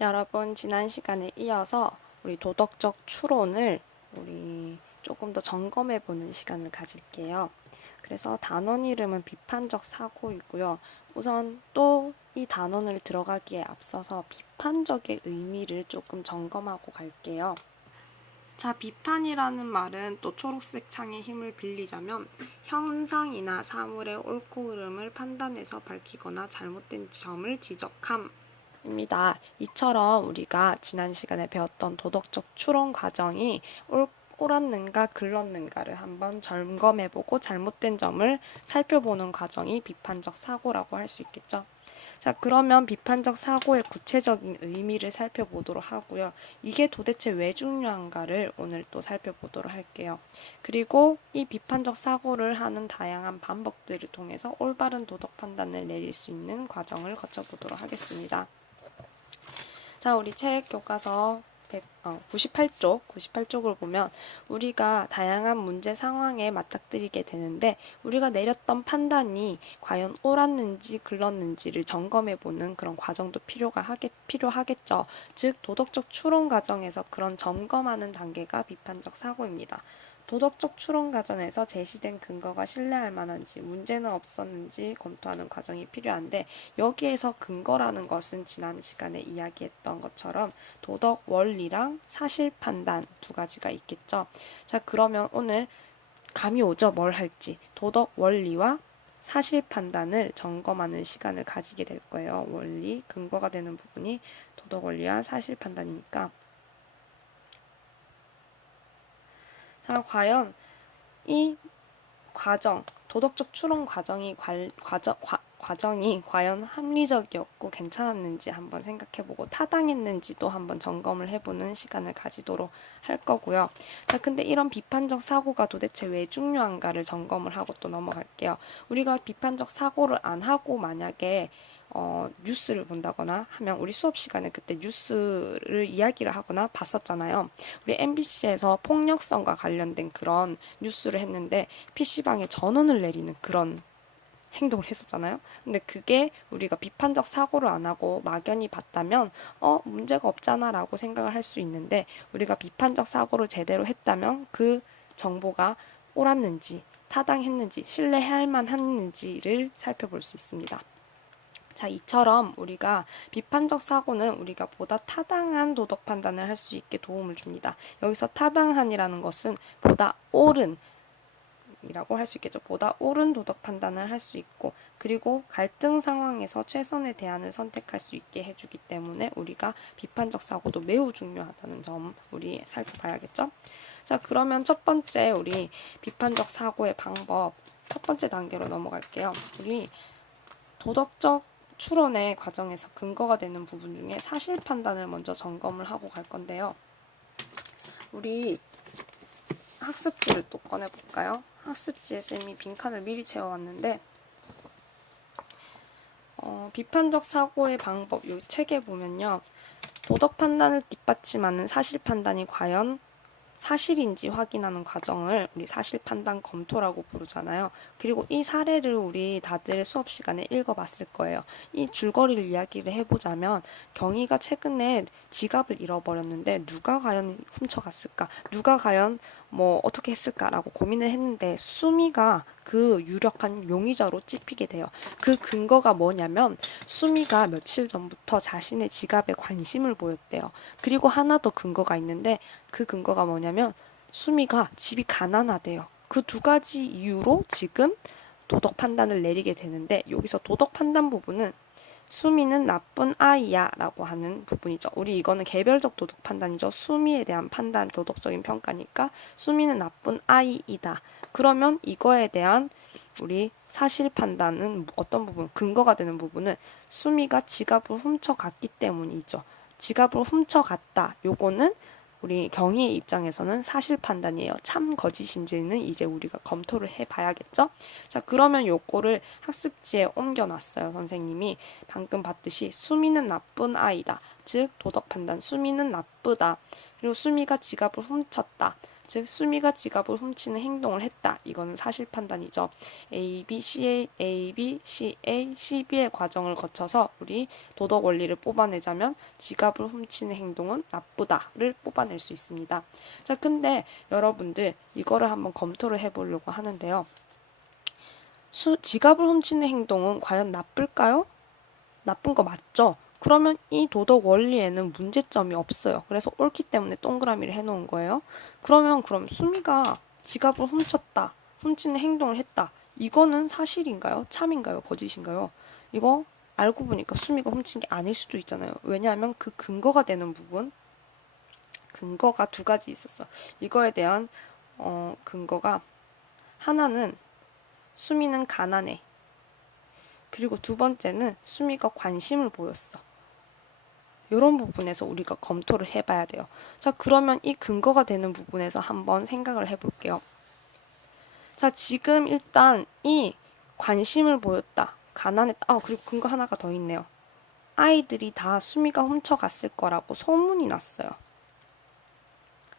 여러분, 지난 시간에 이어서 우리 도덕적 추론을 우리 조금 더 점검해 보는 시간을 가질게요. 그래서 단원 이름은 비판적 사고이고요. 우선 또 이 단원을 들어가기에 앞서서 비판적의 의미를 조금 점검하고 갈게요. 자, 비판이라는 말은 또 초록색 창의 힘을 빌리자면 현상이나 사물의 옳고 그름을 판단해서 밝히거나 잘못된 점을 지적함. 입니다. 이처럼 우리가 지난 시간에 배웠던 도덕적 추론 과정이 옳았는가 글렀는가를 한번 점검해보고 잘못된 점을 살펴보는 과정이 비판적 사고라고 할 수 있겠죠. 자, 그러면 비판적 사고의 구체적인 의미를 살펴보도록 하고요. 이게 도대체 왜 중요한가를 오늘 또 살펴보도록 할게요. 그리고 이 비판적 사고를 하는 다양한 방법들을 통해서 올바른 도덕 판단을 내릴 수 있는 과정을 거쳐보도록 하겠습니다. 자, 우리 책 교과서 98쪽을 보면 우리가 다양한 문제 상황에 맞닥뜨리게 되는데 우리가 내렸던 판단이 과연 옳았는지 글렀는지를 점검해보는 그런 과정도 필요하겠죠. 즉 도덕적 추론 과정에서 그런 점검하는 단계가 비판적 사고입니다. 도덕적 추론 과정에서 제시된 근거가 신뢰할 만한지 문제는 없었는지 검토하는 과정이 필요한데 여기에서 근거라는 것은 지난 시간에 이야기했던 것처럼 도덕 원리랑 사실 판단 두 가지가 있겠죠. 자, 그러면 오늘 감이 오죠? 뭘 할지. 도덕 원리와 사실 판단을 점검하는 시간을 가지게 될 거예요. 원리, 근거가 되는 부분이 도덕 원리와 사실 판단이니까. 자, 과연 이 과정, 도덕적 추론 과정이 과연 합리적이었고 괜찮았는지 한번 생각해보고 타당했는지도 한번 점검을 해보는 시간을 가지도록 할 거고요. 자, 근데 이런 비판적 사고가 도대체 왜 중요한가를 점검을 하고 또 넘어갈게요. 우리가 비판적 사고를 안 하고 만약에 뉴스를 본다거나 하면 우리 수업 시간에 그때 뉴스를 이야기를 하거나 봤었잖아요. 우리 MBC에서 폭력성과 관련된 그런 뉴스를 했는데 PC방에 전원을 내리는 그런 행동을 했었잖아요. 근데 그게 우리가 비판적 사고를 안 하고 막연히 봤다면 문제가 없잖아 라고 생각을 할 수 있는데 우리가 비판적 사고를 제대로 했다면 그 정보가 옳았는지 타당했는지 신뢰할 만했는지를 살펴볼 수 있습니다. 자, 이처럼 우리가 비판적 사고는 우리가 보다 타당한 도덕 판단을 할 수 있게 도움을 줍니다. 여기서 타당한이라는 것은 보다 옳은 이라고 할 수 있겠죠. 보다 옳은 도덕 판단을 할 수 있고 그리고 갈등 상황에서 최선의 대안을 선택할 수 있게 해주기 때문에 우리가 비판적 사고도 매우 중요하다는 점 우리 살펴봐야겠죠. 자, 그러면 첫 번째 우리 비판적 사고의 방법 첫 번째 단계로 넘어갈게요. 우리 도덕적 추론의 과정에서 근거가 되는 부분 중에 사실 판단을 먼저 점검을 하고 갈 건데요. 우리 학습지를 또 꺼내볼까요? 학습지에 쌤이 빈칸을 미리 채워왔는데 비판적 사고의 방법 이 책에 보면요. 도덕 판단을 뒷받침하는 사실 판단이 과연 사실인지 확인하는 과정을 우리 사실 판단 검토라고 부르잖아요. 그리고 이 사례를 우리 다들 수업 시간에 읽어봤을 거예요. 이 줄거리를 이야기를 해보자면 경희가 최근에 지갑을 잃어버렸는데 누가 과연 훔쳐갔을까? 누가 과연 뭐 어떻게 했을까라고 고민을 했는데 수미가 그 유력한 용의자로 찝히게 돼요. 그 근거가 뭐냐면 수미가 며칠 전부터 자신의 지갑에 관심을 보였대요. 그리고 하나 더 근거가 있는데 그 근거가 뭐냐면 수미가 집이 가난하대요. 그 두 가지 이유로 지금 도덕 판단을 내리게 되는데 여기서 도덕 판단 부분은 수미는 나쁜 아이야 라고 하는 부분이죠. 우리 이거는 개별적 도덕 판단이죠. 수미에 대한 판단, 도덕적인 평가니까 수미는 나쁜 아이이다. 그러면 이거에 대한 우리 사실 판단은 어떤 부분, 근거가 되는 부분은 수미가 지갑을 훔쳐갔기 때문이죠. 지갑을 훔쳐갔다. 요거는 우리 경희의 입장에서는 사실 판단이에요. 참 거짓인지는 이제 우리가 검토를 해봐야겠죠? 자, 그러면 요거를 학습지에 옮겨놨어요. 선생님이 방금 봤듯이 수미는 나쁜 아이다. 즉 도덕 판단 수미는 나쁘다. 그리고 수미가 지갑을 훔쳤다. 즉 수미가 지갑을 훔치는 행동을 했다. 이거는 사실 판단이죠. A, B, CA, A, B, CA, CB의 과정을 거쳐서 우리 도덕 원리를 뽑아내자면 지갑을 훔치는 행동은 나쁘다를 뽑아낼 수 있습니다. 자, 근데 여러분들 이거를 한번 검토를 해보려고 하는데요. 지갑을 훔치는 행동은 과연 나쁠까요? 나쁜 거 맞죠? 그러면 이 도덕 원리에는 문제점이 없어요. 그래서 옳기 때문에 동그라미를 해놓은 거예요. 그럼 수미가 지갑을 훔쳤다. 훔치는 행동을 했다. 이거는 사실인가요? 참인가요? 거짓인가요? 이거 알고 보니까 수미가 훔친 게 아닐 수도 있잖아요. 왜냐하면 그 근거가 되는 부분, 근거가 두 가지 있었어. 이거에 대한 근거가 하나는 수미는 가난해. 그리고 두 번째는 수미가 관심을 보였어. 이런 부분에서 우리가 검토를 해봐야 돼요. 자, 그러면 이 근거가 되는 부분에서 한번 생각을 해볼게요. 자, 지금 일단 이 관심을 보였다. 가난했다. 그리고 근거 하나가 더 있네요. 아이들이 다 수미가 훔쳐갔을 거라고 소문이 났어요.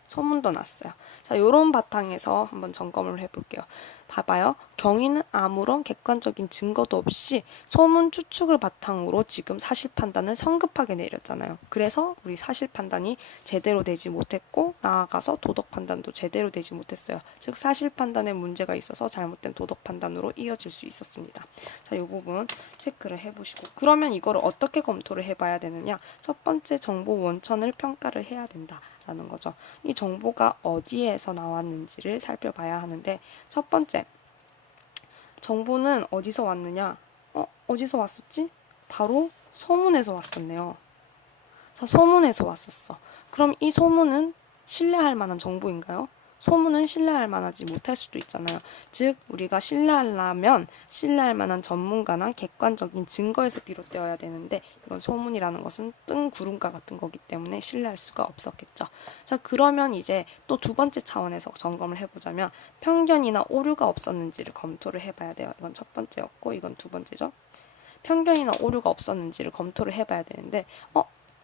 소문도 났어요. 자, 요런 바탕에서 한번 점검을 해볼게요. 봐봐요. 경위는 아무런 객관적인 증거도 없이 소문 추측을 바탕으로 지금 사실 판단을 성급하게 내렸잖아요. 그래서 우리 사실 판단이 제대로 되지 못했고 나아가서 도덕 판단도 제대로 되지 못했어요. 즉 사실 판단에 문제가 있어서 잘못된 도덕 판단으로 이어질 수 있었습니다. 자, 이 부분 체크를 해보시고 그러면 이거를 어떻게 검토를 해봐야 되느냐? 첫 번째 정보 원천을 평가를 해야 된다. 라는 거죠. 이 정보가 어디에서 나왔는지를 살펴봐야 하는데 첫 번째 정보는 어디서 왔느냐? 어디서 왔었지? 바로 소문에서 왔었네요. 자, 소문에서 왔었어. 그럼 이 소문은 신뢰할 만한 정보인가요? 소문은 신뢰할 만하지 못할 수도 있잖아요. 즉 우리가 신뢰하려면 신뢰할 만한 전문가나 객관적인 증거에서 비롯되어야 되는데 이건 소문이라는 것은 뜬 구름과 같은 거기 때문에 신뢰할 수가 없었겠죠. 자, 그러면 이제 또 두 번째 차원에서 점검을 해보자면 편견이나 오류가 없었는지를 검토를 해봐야 돼요. 이건 첫 번째였고 이건 두 번째죠. 편견이나 오류가 없었는지를 검토를 해봐야 되는데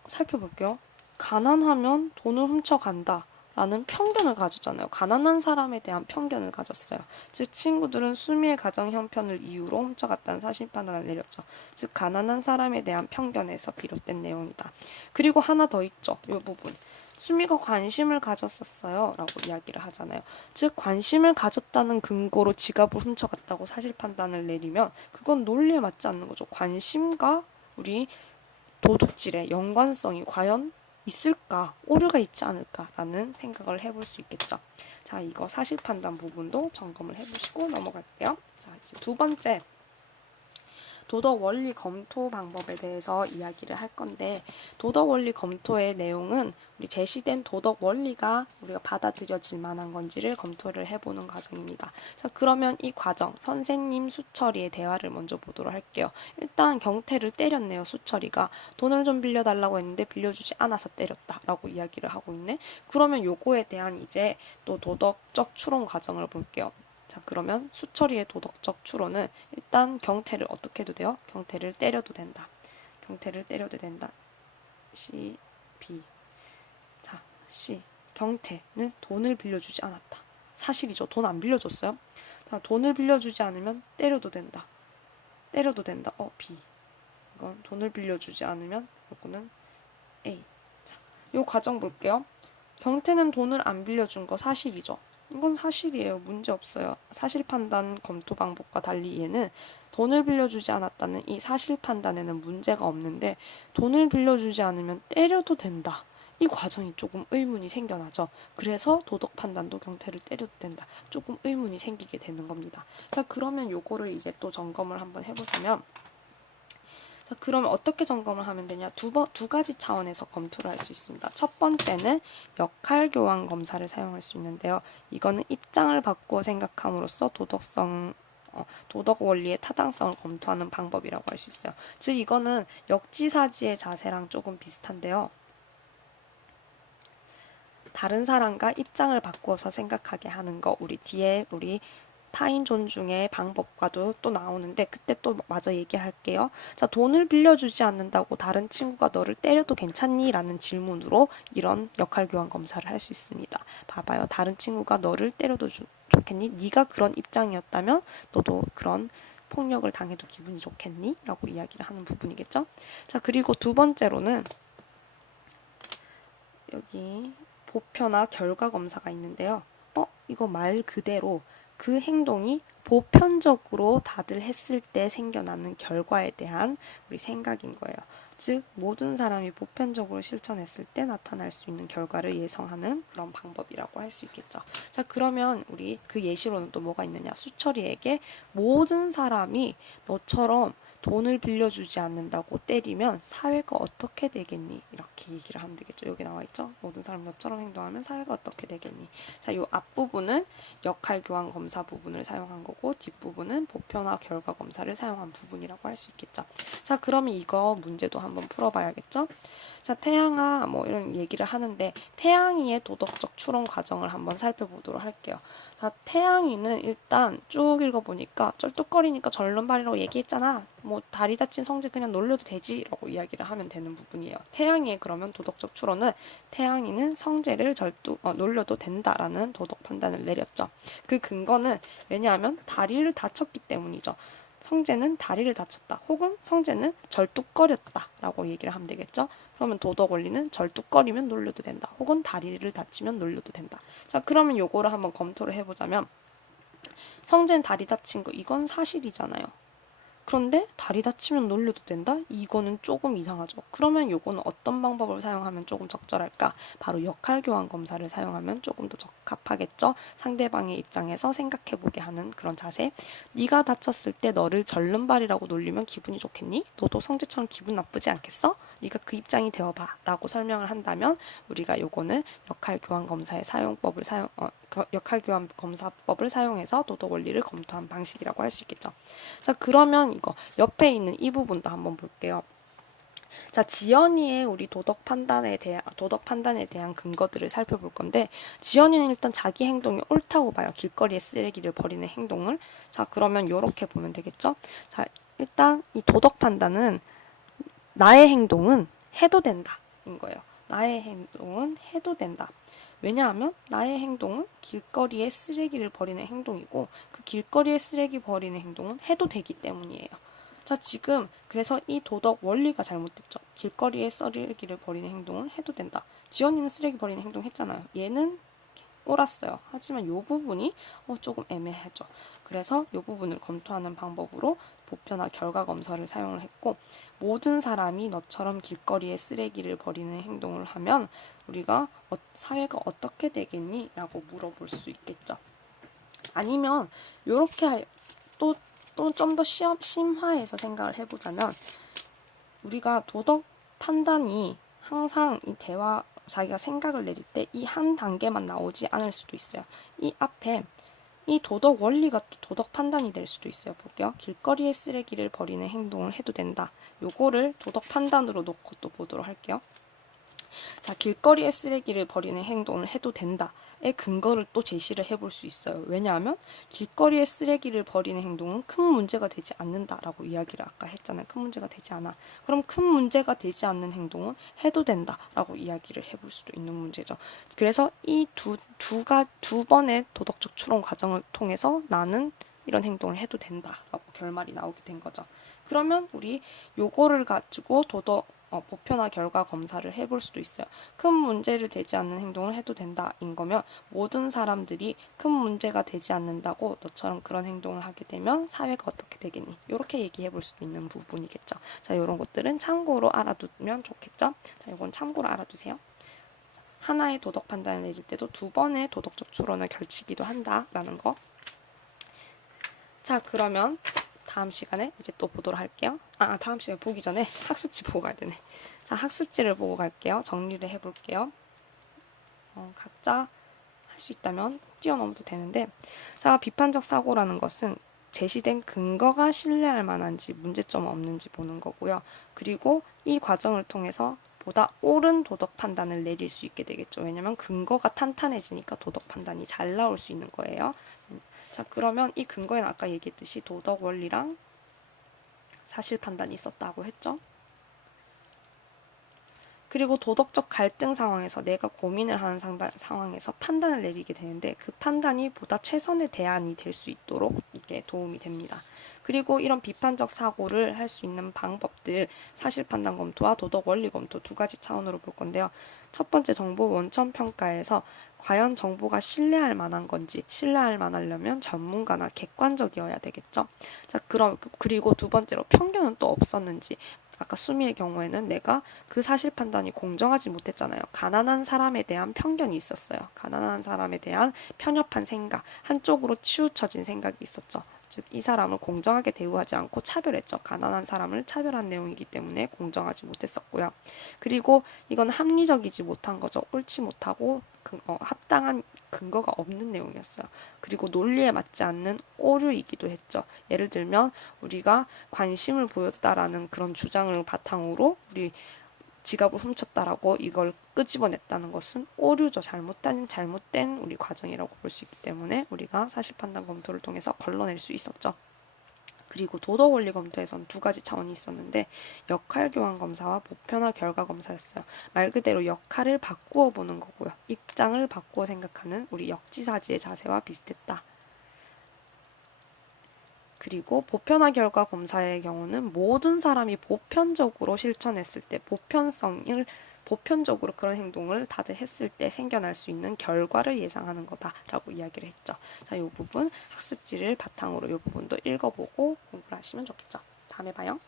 살펴볼게요. 가난하면 돈을 훔쳐간다. 라는 편견을 가졌잖아요. 가난한 사람에 대한 편견을 가졌어요. 즉 친구들은 수미의 가정 형편을 이유로 훔쳐갔다는 사실 판단을 내렸죠. 즉 가난한 사람에 대한 편견에서 비롯된 내용이다. 그리고 하나 더 있죠. 이 부분. 수미가 관심을 가졌었어요. 라고 이야기를 하잖아요. 즉 관심을 가졌다는 근거로 지갑을 훔쳐갔다고 사실 판단을 내리면 그건 논리에 맞지 않는 거죠. 관심과 우리 도둑질의 연관성이 과연 있을까? 오류가 있지 않을까라는 생각을 해볼 수 있겠죠. 자, 이거 사실 판단 부분도 점검을 해보시고 넘어갈게요. 자, 이제 두 번째 도덕 원리 검토 방법에 대해서 이야기를 할 건데 도덕 원리 검토의 내용은 우리 제시된 도덕 원리가 우리가 받아들여질 만한 건지를 검토를 해보는 과정입니다. 자, 그러면 이 과정 선생님 수철이의 대화를 먼저 보도록 할게요. 일단 경태를 때렸네요. 수철이가 돈을 좀 빌려달라고 했는데 빌려주지 않아서 때렸다 라고 이야기를 하고 있네. 그러면 요거에 대한 이제 또 도덕적 추론 과정을 볼게요. 자, 그러면 수철이의 도덕적 추론은 일단 경태를 어떻게 해도 돼요? 경태를 때려도 된다. 경태를 때려도 된다. C, B. 자, C. 경태는 돈을 빌려주지 않았다. 사실이죠. 돈 안 빌려줬어요. 자, 돈을 빌려주지 않으면 때려도 된다. 때려도 된다. B. 이건 돈을 빌려주지 않으면 요거는 A. 자, 요 과정 볼게요. 경태는 돈을 안 빌려준 거 사실이죠. 이건 사실이에요. 문제 없어요. 사실 판단 검토 방법과 달리 얘는 돈을 빌려주지 않았다는 이 사실 판단에는 문제가 없는데 돈을 빌려주지 않으면 때려도 된다. 이 과정이 조금 의문이 생겨나죠. 그래서 도덕 판단도 경태를 때려도 된다. 조금 의문이 생기게 되는 겁니다. 자, 그러면 요거를 이제 또 점검을 한번 해보자면 자, 그러면 어떻게 점검을 하면 되냐? 두 가지 차원에서 검토를 할 수 있습니다. 첫 번째는 역할 교환 검사를 사용할 수 있는데요. 이거는 입장을 바꾸어 생각함으로써 도덕 원리의 타당성을 검토하는 방법이라고 할 수 있어요. 즉 이거는 역지사지의 자세랑 조금 비슷한데요. 다른 사람과 입장을 바꾸어서 생각하게 하는 거 우리 뒤에 우리 타인 존중의 방법과도 또 나오는데 그때 또 마저 얘기할게요. 자, 돈을 빌려주지 않는다고 다른 친구가 너를 때려도 괜찮니? 라는 질문으로 이런 역할 교환 검사를 할 수 있습니다. 봐봐요. 다른 친구가 너를 때려도 좋겠니? 네가 그런 입장이었다면 너도 그런 폭력을 당해도 기분이 좋겠니? 라고 이야기를 하는 부분이겠죠. 자, 그리고 두 번째로는 여기 보편화 결과 검사가 있는데요. 이거 말 그대로 그 행동이 보편적으로 다들 했을 때 생겨나는 결과에 대한 우리 생각인 거예요. 즉 모든 사람이 보편적으로 실천했을 때 나타날 수 있는 결과를 예상하는 그런 방법이라고 할 수 있겠죠. 자, 그러면 우리 그 예시로는 또 뭐가 있느냐. 수철이에게 모든 사람이 너처럼 돈을 빌려주지 않는다고 때리면 사회가 어떻게 되겠니? 이렇게 얘기를 하면 되겠죠. 여기 나와 있죠. 모든 사람이 너처럼 행동하면 사회가 어떻게 되겠니? 자, 요 앞부분은 역할 교환 검사 부분을 사용한 거고 뒷부분은 보편화 결과 검사를 사용한 부분이라고 할 수 있겠죠. 자, 그러면 이거 문제도 한번 풀어봐야겠죠. 자, 태양아 뭐 이런 얘기를 하는데 태양이의 도덕적 추론 과정을 한번 살펴보도록 할게요. 자, 태양이는 일단 쭉 읽어보니까 쩔뚝거리니까 절름발이라고 얘기했잖아. 뭐 다리 다친 성재 그냥 놀려도 되지 라고 이야기를 하면 되는 부분이에요. 태양이의 그러면 도덕적 추론은 태양이는 성재를 놀려도 된다라는 도덕 판단을 내렸죠. 그 근거는 왜냐하면 다리를 다쳤기 때문이죠. 성재는 다리를 다쳤다. 혹은 성재는 절뚝거렸다 라고 얘기를 하면 되겠죠. 그러면 도덕 원리는 절뚝거리면 놀려도 된다. 혹은 다리를 다치면 놀려도 된다. 자, 그러면 요거를 한번 검토를 해보자면 성재는 다리 다친 거 이건 사실이잖아요. 그런데 다리 다치면 놀려도 된다? 이거는 조금 이상하죠. 그러면 요거는 어떤 방법을 사용하면 조금 적절할까? 바로 역할 교환 검사를 사용하면 조금 더 적합하겠죠. 상대방의 입장에서 생각해보게 하는 그런 자세. 네가 다쳤을 때 너를 절름발이라고 놀리면 기분이 좋겠니? 너도 성재처럼 기분 나쁘지 않겠어? 네가 그 입장이 되어봐 라고 설명을 한다면 우리가 요거는 역할 교환 검사의 역할 교환 검사법을 사용해서 도덕 원리를 검토한 방식이라고 할 수 있겠죠. 자, 그러면 이거 옆에 있는 이 부분도 한번 볼게요. 자, 지연이의 우리 도덕 판단에 대한 근거들을 살펴볼 건데 지연이는 일단 자기 행동이 옳다고 봐요. 길거리에 쓰레기를 버리는 행동을. 자, 그러면 요렇게 보면 되겠죠? 자, 일단 이 도덕 판단은 나의 행동은 해도 된다인 거예요. 나의 행동은 해도 된다. 왜냐하면 나의 행동은 길거리에 쓰레기를 버리는 행동이고 그 길거리에 쓰레기 버리는 행동은 해도 되기 때문이에요. 자, 지금 그래서 이 도덕 원리가 잘못됐죠. 길거리에 쓰레기를 버리는 행동을 해도 된다. 지연이는 쓰레기 버리는 행동 했잖아요. 얘는 옳았어요. 하지만 이 부분이 조금 애매하죠. 그래서 이 부분을 검토하는 방법으로 보편화 결과 검사를 사용을 했고 모든 사람이 너처럼 길거리에 쓰레기를 버리는 행동을 하면 우리가 사회가 어떻게 되겠니? 라고 물어볼 수 있겠죠. 아니면 이렇게 또 좀 더 심화해서 생각을 해보자면 우리가 도덕 판단이 항상 이 대화 자기가 생각을 내릴 때 이 한 단계만 나오지 않을 수도 있어요. 이 앞에 이 도덕 원리가 또 도덕 판단이 될 수도 있어요. 볼게요. 길거리에 쓰레기를 버리는 행동을 해도 된다. 요거를 도덕 판단으로 놓고 또 보도록 할게요. 자, 길거리에 쓰레기를 버리는 행동을 해도 된다의 근거를 또 제시를 해볼 수 있어요. 왜냐하면 길거리에 쓰레기를 버리는 행동은 큰 문제가 되지 않는다라고 이야기를 아까 했잖아요. 큰 문제가 되지 않아. 그럼 큰 문제가 되지 않는 행동은 해도 된다라고 이야기를 해볼 수도 있는 문제죠. 그래서 이 두 번의 도덕적 추론 과정을 통해서 나는 이런 행동을 해도 된다라고 결말이 나오게 된 거죠. 그러면 우리 요거를 가지고 보편화 결과 검사를 해볼 수도 있어요. 큰 문제를 되지 않는 행동을 해도 된다인 거면 모든 사람들이 큰 문제가 되지 않는다고 너처럼 그런 행동을 하게 되면 사회가 어떻게 되겠니? 이렇게 얘기해 볼 수도 있는 부분이겠죠. 자, 이런 것들은 참고로 알아두면 좋겠죠. 자, 이건 참고로 알아두세요. 하나의 도덕 판단을 내릴 때도 두 번의 도덕적 추론을 걸치기도 한다라는 거. 자, 그러면 다음 시간에 이제 또 보도록 할게요. 다음 시간에 보기 전에 학습지 보고 가야 되네. 자, 학습지를 보고 갈게요. 정리를 해볼게요. 각자 할 수 있다면 뛰어넘어도 되는데, 자, 비판적 사고라는 것은 제시된 근거가 신뢰할 만한지 문제점 없는지 보는 거고요. 그리고 이 과정을 통해서 보다 옳은 도덕 판단을 내릴 수 있게 되겠죠. 왜냐면 근거가 탄탄해지니까 도덕 판단이 잘 나올 수 있는 거예요. 자, 그러면 이 근거에는 아까 얘기했듯이 도덕 원리랑 사실 판단이 있었다고 했죠. 그리고 도덕적 갈등 상황에서 내가 고민을 하는 상황에서 판단을 내리게 되는데 그 판단이 보다 최선의 대안이 될 수 있도록 이게 도움이 됩니다. 그리고 이런 비판적 사고를 할 수 있는 방법들, 사실 판단 검토와 도덕 원리 검토 두 가지 차원으로 볼 건데요. 첫 번째 정보 원천 평가에서 과연 정보가 신뢰할 만한 건지, 신뢰할 만하려면 전문가나 객관적이어야 되겠죠. 자, 그리고 두 번째로 편견은 또 없었는지, 아까 수미의 경우에는 내가 그 사실 판단이 공정하지 못했잖아요. 가난한 사람에 대한 편견이 있었어요. 가난한 사람에 대한 편협한 생각, 한쪽으로 치우쳐진 생각이 있었죠. 즉, 이 사람을 공정하게 대우하지 않고 차별했죠. 가난한 사람을 차별한 내용이기 때문에 공정하지 못했었고요. 그리고 이건 합리적이지 못한 거죠. 옳지 못하고 합당한 근거가 없는 내용이었어요. 그리고 논리에 맞지 않는 오류이기도 했죠. 예를 들면 우리가 관심을 보였다라는 그런 주장을 바탕으로 우리 지갑을 훔쳤다라고 이걸 끄집어냈다는 것은 오류죠. 잘못된 우리 과정이라고 볼 수 있기 때문에 우리가 사실 판단 검토를 통해서 걸러낼 수 있었죠. 그리고 도덕 원리 검토에서는 두 가지 차원이 있었는데 역할 교환 검사와 보편화 결과 검사였어요. 말 그대로 역할을 바꾸어 보는 거고요. 입장을 바꾸어 생각하는 우리 역지사지의 자세와 비슷했다. 그리고 보편화 결과 검사의 경우는 모든 사람이 보편적으로 실천했을 때 보편적으로 그런 행동을 다들 했을 때 생겨날 수 있는 결과를 예상하는 거다라고 이야기를 했죠. 자, 이 부분 학습지를 바탕으로 이 부분도 읽어보고 공부를 하시면 좋겠죠. 다음에 봐요.